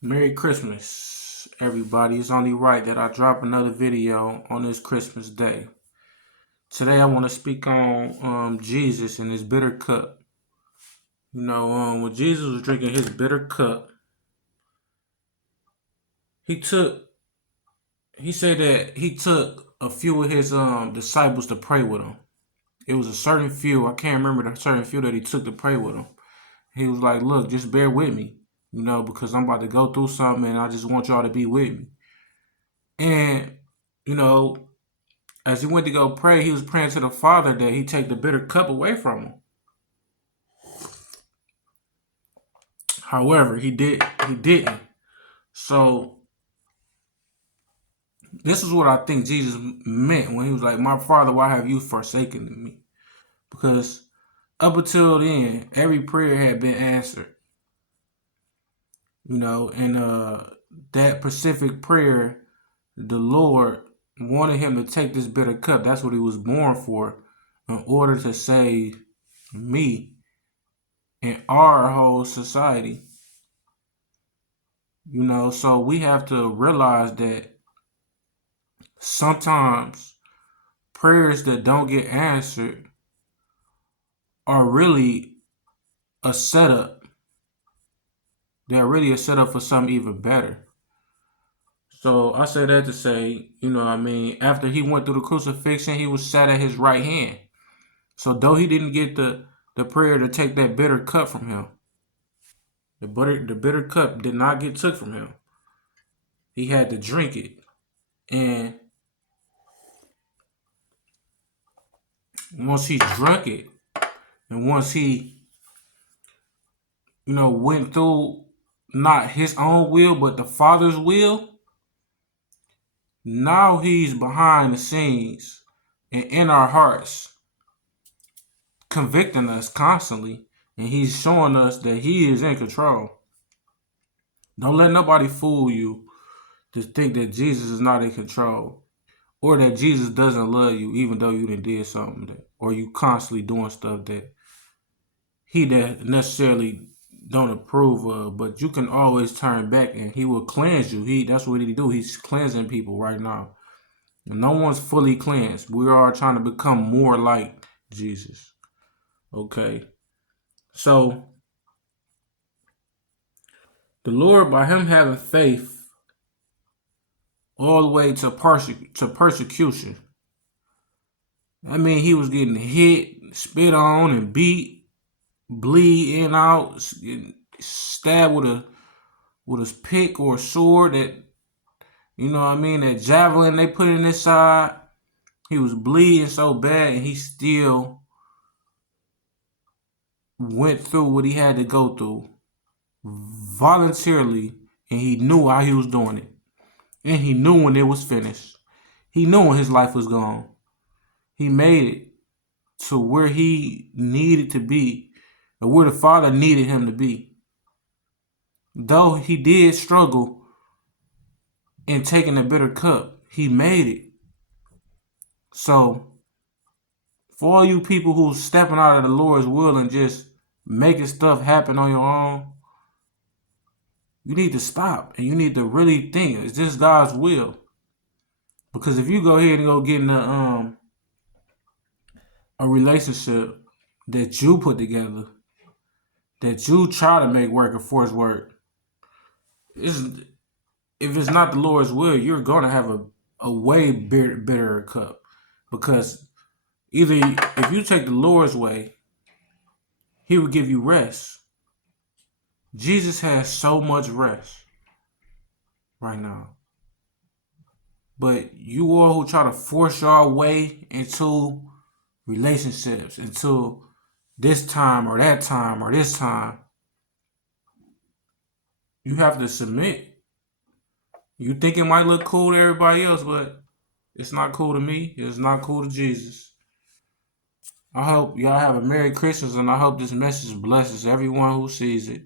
Merry Christmas, everybody. It's only right that I drop another video on this Christmas day. Today I want to speak on Jesus and his bitter cup. When Jesus was drinking his bitter cup, he took he said that he took a few of his disciples to pray with him. It was a certain few, I can't remember the certain few that he took to pray with him. He was like, "Look, just bear with me, because I'm about to go through something and I just want y'all to be with me." And you know, as he went to go pray, he was praying to the Father that he take the bitter cup away from him. However, he didn't. So this is what I think Jesus meant when he was like, "My Father, why have you forsaken me?" Because up until then, every prayer had been answered. And that specific prayer, the Lord wanted him to take this bitter cup. That's what he was born for, in order to save me and our whole society. So we have to realize that sometimes prayers that don't get answered are really a setup. They're really a setup for something even better. So I say that to say, after he went through the crucifixion, he was sat at his right hand. So though he didn't get the prayer to take that bitter cup from him, the bitter cup did not get took from him. He had to drink it. And once he drank it, and once he went through not his own will, but the Father's will, now he's behind the scenes and in our hearts, convicting us constantly, and he's showing us that he is in control. Don't let nobody fool you to think that Jesus is not in control, or that Jesus doesn't love you, even though you did something or you constantly doing stuff that he that necessarily don't approve of, but you can always turn back and he will cleanse you. That's what he do. He's cleansing people right now. And no one's fully cleansed. We are trying to become more like Jesus. Okay. So the Lord, by him having faith all the way to persecution, I mean he was getting hit, spit on, and beat, bleeding out, stabbed with a pick or a sword that javelin they put in his side. He was bleeding so bad, and he still went through what he had to go through voluntarily, and he knew how he was doing it. And he knew when it was finished. He knew when his life was gone. He made it to where he needed to be, or where the Father needed him to be. Though he did struggle in taking the bitter cup, he made it. So, for all you people who's stepping out of the Lord's will and just making stuff happen on your own, you need to stop and you need to really think, is this God's will? Because if you go ahead and go get in a relationship that you put together, that you try to make work or force work, if it's not the Lord's will, you're going to have a way bitter cup. Because either if you take the Lord's way, he will give you rest. Jesus has so much rest right now. But you all who try to force your way into relationships, into this time or that time or this time, you have to submit. You think it might look cool to everybody else, but it's not cool to me. It's not cool to Jesus. I hope y'all have a Merry Christmas, and I hope this message blesses everyone who sees it.